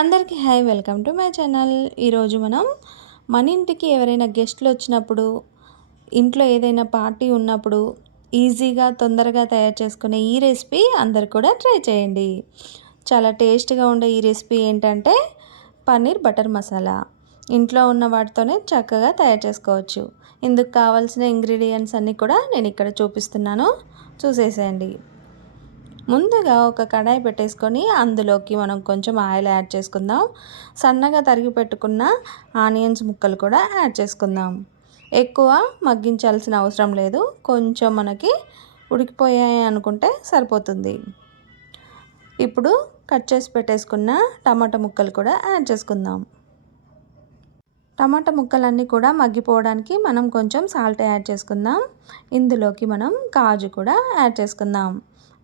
అందరికీ hi, welcome to my channel. ఈరోజు మనం మన ఇంటికి ఎవరైనా గెస్ట్లు వచ్చినప్పుడు, ఇంట్లో ఏదైనా పార్టీ ఉన్నప్పుడు ఈజీగా తొందరగా తయారు చేసుకునే ఈ రెసిపీ అందరు కూడా ట్రై చేయండి. చాలా టేస్ట్గా ఉండే ఈ రెసిపీ ఏంటంటే పన్నీర్ బటర్ మసాలా. ఇంట్లో ఉన్న వాటితోనే చక్కగా తయారు చేసుకోవచ్చు. ఇందుకు కావాల్సిన ఇంగ్రీడియంట్స్ అన్నీ కూడా నేను ఇక్కడ చూపిస్తున్నాను, చూసేసేయండి. ముందుగా ఒక కడాయి పెట్టేసుకొని అందులోకి మనం కొంచెం ఆయిల్ యాడ్ చేసుకుందాం. సన్నగా తరిగి పెట్టుకున్న ఆనియన్స్ ముక్కలు కూడా యాడ్ చేసుకుందాం. ఎక్కువ మగ్గించాల్సిన అవసరం లేదు, కొంచెం మనకి ఉడికిపోయాయి అనుకుంటే సరిపోతుంది. ఇప్పుడు కట్ చేసి పెట్టేసుకున్న టమాటా ముక్కలు కూడా యాడ్ చేసుకుందాం. టమాటా ముక్కలన్నీ కూడా మగ్గిపోవడానికి మనం కొంచెం సాల్ట్ యాడ్ చేసుకుందాం. ఇందులోకి మనం కాజు కూడా యాడ్ చేసుకుందాం.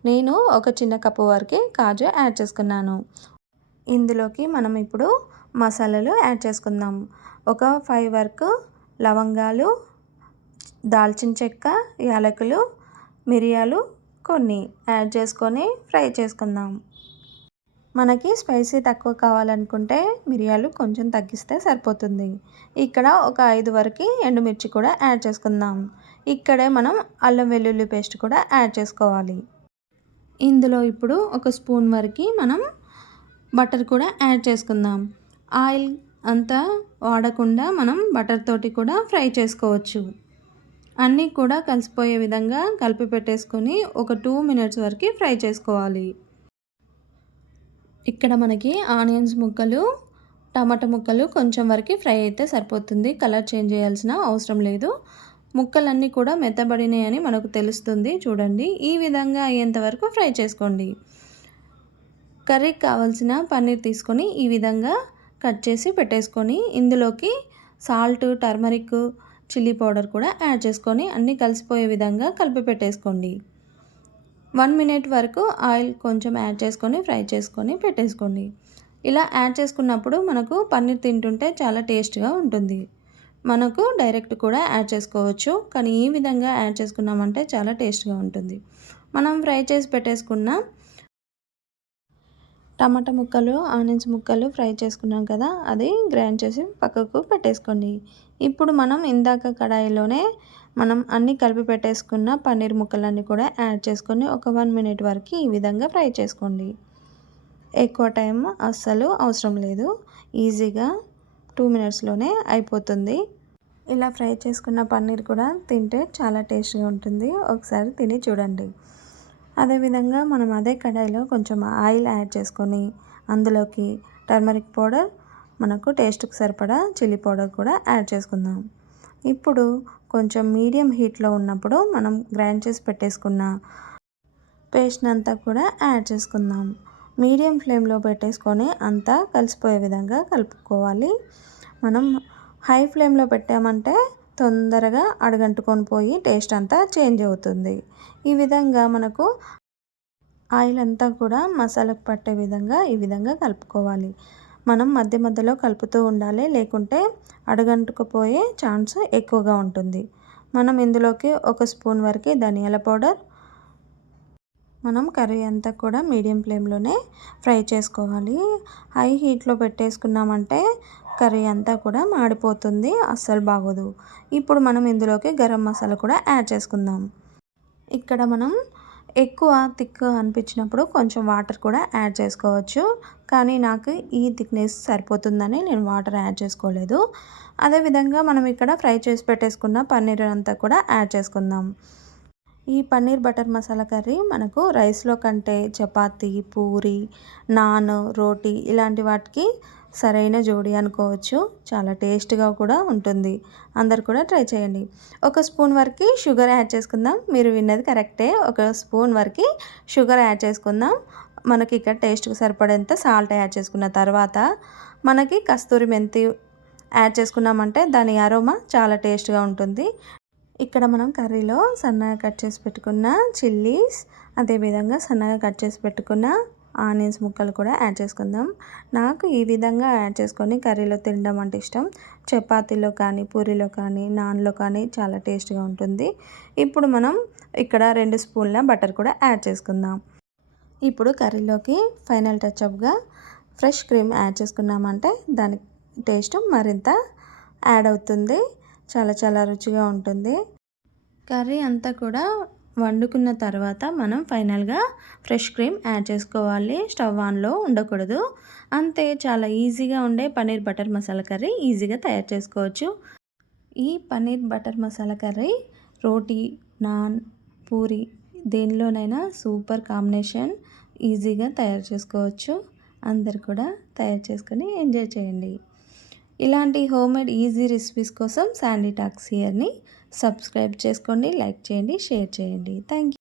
నేను ఒక చిన్న కప్పు వరకు కాజు యాడ్ చేసుకున్నాను. ఇందులోకి మనం ఇప్పుడు మసాలాలు యాడ్ చేసుకుందాం. ఒక 5 వరకు లవంగాలు, దాల్చిన చెక్క, యాలకులు, మిరియాలు కొన్ని యాడ్ చేసుకొని ఫ్రై చేసుకుందాం. మనకి స్పైసీ తక్కువ కావాలనుకుంటే మిరియాలు కొంచెం తగ్గిస్తే సరిపోతుంది. ఇక్కడ ఒక 5 వరకు ఎండుమిర్చి కూడా యాడ్ చేసుకుందాం. ఇక్కడే మనం అల్లం వెల్లుల్లి పేస్ట్ కూడా యాడ్ చేసుకోవాలి. ఇందులో ఇప్పుడు ఒక స్పూన్ వరకు మనం బటర్ కూడా యాడ్ చేసుకుందాం. ఆయిల్ అంతా వాడకుండా మనం బటర్ తోటి కూడా ఫ్రై చేసుకోవచ్చు. అన్నీ కూడా కలిసిపోయే విధంగా కలిపి పెట్టేసుకొని ఒక 2 మినిట్స్ వరకు ఫ్రై చేసుకోవాలి. ఇక్కడ మనకి ఆనియన్స్ ముక్కలు, టమాటా ముక్కలు కొంచెం వరకు ఫ్రై అయితే సరిపోతుంది. కలర్ చేంజ్ చేయాల్సిన అవసరం లేదు. ముక్కలన్నీ కూడా మెత్తబడినాయని మనకు తెలుస్తుంది. చూడండి, ఈ విధంగా అయ్యేంత వరకు ఫ్రై చేసుకోండి. కర్రీకి కావాల్సిన పన్నీర్ తీసుకొని ఈ విధంగా కట్ చేసి పెట్టేసుకొని ఇందులోకి సాల్ట్, టర్మరిక్, చిల్లీ పౌడర్ కూడా యాడ్ చేసుకొని అన్నీ కలిసిపోయే విధంగా కలిపి పెట్టేసుకోండి. 1 మినిట్ వరకు ఆయిల్ కొంచెం యాడ్ చేసుకొని ఫ్రై చేసుకొని పెట్టేసుకోండి. ఇలా యాడ్ చేసుకున్నప్పుడు మనకు పన్నీర్ తింటుంటే చాలా టేస్ట్గా ఉంటుంది. మనకు డైరెక్ట్ కూడా యాడ్ చేసుకోవచ్చు, కానీ ఈ విధంగా యాడ్ చేసుకున్నామంటే చాలా టేస్ట్గా ఉంటుంది. మనం ఫ్రై చేసి పెట్టేసుకున్న టమాటా ముక్కలు, ఆనియన్స్ ముక్కలు ఫ్రై చేసుకున్నాం కదా, అది గ్రైండ్ చేసి పక్కకు పెట్టేసుకోండి. ఇప్పుడు మనం ఇందాక కడాయిలోనే మనం అన్నీ కలిపి పెట్టేసుకున్న పన్నీర్ ముక్కలన్నీ కూడా యాడ్ చేసుకొని ఒక 1 మినిట్ వరకు ఈ విధంగా ఫ్రై చేసుకోండి. ఎక్కువ టైం అస్సలు అవసరం లేదు, ఈజీగా 2 మినిట్స్లోనే అయిపోతుంది. ఇలా ఫ్రై చేసుకున్న పన్నీర్ కూడా తింటే చాలా టేస్ట్గా ఉంటుంది. ఒకసారి తిని చూడండి. అదేవిధంగా మనం అదే కడాయిలో కొంచెం ఆయిల్ యాడ్ చేసుకొని అందులోకి టర్మరిక్ పౌడర్, మనకు టేస్ట్కి సరిపడా చిల్లీ పౌడర్ కూడా యాడ్ చేసుకుందాం. ఇప్పుడు కొంచెం మీడియం హీట్లో ఉన్నప్పుడు మనం గ్రైండ్ చేసి పెట్టేసుకున్న పేస్ట్ అంతా కూడా యాడ్ చేసుకుందాం. మీడియం ఫ్లేమ్లో పెట్టేసుకొని అంతా కలిసిపోయే విధంగా కలుపుకోవాలి. మనం హై ఫ్లేమ్లో పెట్టామంటే తొందరగా అడుగంటుకొని పోయి టేస్ట్ అంతా చేంజ్ అవుతుంది. ఈ విధంగా మనకు ఆయిల్ అంతా కూడా మసాలాకు పట్టే విధంగా ఈ విధంగా కలుపుకోవాలి. మనం మధ్య మధ్యలో కలుపుతూ ఉండాలి, లేకుంటే అడుగంటుకుపోయే ఛాన్స్ ఎక్కువగా ఉంటుంది. మనం ఇందులోకి ఒక స్పూన్ వరకు ధనియాల పౌడర్, మనం కర్రీ అంతా కూడా మీడియం ఫ్లేమ్లోనే ఫ్రై చేసుకోవాలి. హై హీట్లో పెట్టేసుకున్నామంటే కర్రీ అంతా కూడా మాడిపోతుంది, అస్సలు బాగోదు. ఇప్పుడు మనం ఇందులోకి గరం మసాలా కూడా యాడ్ చేసుకుందాం. ఇక్కడ మనం ఎక్కువ థిక్గా అనిపించినప్పుడు కొంచెం వాటర్ కూడా యాడ్ చేసుకోవచ్చు, కానీ నాకు ఈ థిక్నెస్ సరిపోతుందని నేను వాటర్ యాడ్ చేసుకోలేదు. అదేవిధంగా మనం ఇక్కడ ఫ్రై చేసి పెట్టేసుకున్న పన్నీర్ అంతా కూడా యాడ్ చేసుకుందాం. ఈ పన్నీర్ బటర్ మసాలా కర్రీ మనకు రైస్లో కంటే చపాతీ, పూరి, నాన్, రోటీ ఇలాంటి వాటికి సరైన జోడి అనుకోవచ్చు. చాలా టేస్ట్గా కూడా ఉంటుంది. అందరు కూడా ట్రై చేయండి. ఒక స్పూన్ వరకు షుగర్ యాడ్ చేసుకుందాం. మీరు విన్నది కరెక్టే, ఒక స్పూన్ వరకు షుగర్ యాడ్ చేసుకుందాం. మనకి ఇక్కడ టేస్ట్కి సరిపడేంత సాల్ట్ యాడ్ చేసుకున్న తర్వాత మనకి కస్తూరి మెంతి యాడ్ చేసుకున్నామంటే దాని అరోమా చాలా టేస్ట్గా ఉంటుంది. ఇక్కడ మనం కర్రీలో సన్నగా కట్ చేసి పెట్టుకున్న చిల్లీస్, అదేవిధంగా సన్నగా కట్ చేసి పెట్టుకున్న ఆనియన్స్ ముక్కలు కూడా యాడ్ చేసుకుందాం. నాకు ఈ విధంగా యాడ్ చేసుకొని కర్రీలో తినడం అంటే ఇష్టం. చపాతీలో కానీ, పూరీలో కానీ, నాన్లో కానీ చాలా టేస్ట్గా ఉంటుంది. ఇప్పుడు మనం ఇక్కడ 2 స్పూన్ల బటర్ కూడా యాడ్ చేసుకుందాం. ఇప్పుడు కర్రీలోకి ఫైనల్ టచ్అప్గా ఫ్రెష్ క్రీమ్ యాడ్ చేసుకున్నామంటే దాని టేస్ట్ మరింత యాడ్ అవుతుంది. చాలా చాలా రుచిగా ఉంటుంది. కర్రీ అంతా కూడా వండుకున్న తర్వాత మనం ఫైనల్గా ఫ్రెష్ క్రీమ్ యాడ్ చేసుకోవాలి. స్టవ్ ఆన్లో ఉండకూడదు. అంతే, చాలా ఈజీగా ఉండే పన్నీర్ బటర్ మసాలా కర్రీ ఈజీగా తయారు చేసుకోవచ్చు. ఈ పన్నీర్ బటర్ మసాలా కర్రీ రోటీ, నాన్, పూరి దేనిలోనైనా సూపర్ కాంబినేషన్. ఈజీగా తయారు చేసుకోవచ్చు. అందరు కూడా తయారు చేసుకొని ఎంజాయ్ చేయండి. ఇలాంటి హోమ్మేడ్ ఈజీ రెసిపీస్ కోసం శాండీ టాక్స్ హియర్ని సబ్స్క్రైబ్ చేసుకోండి, లైక్ చేయండి, షేర్ చేయండి. Thank you.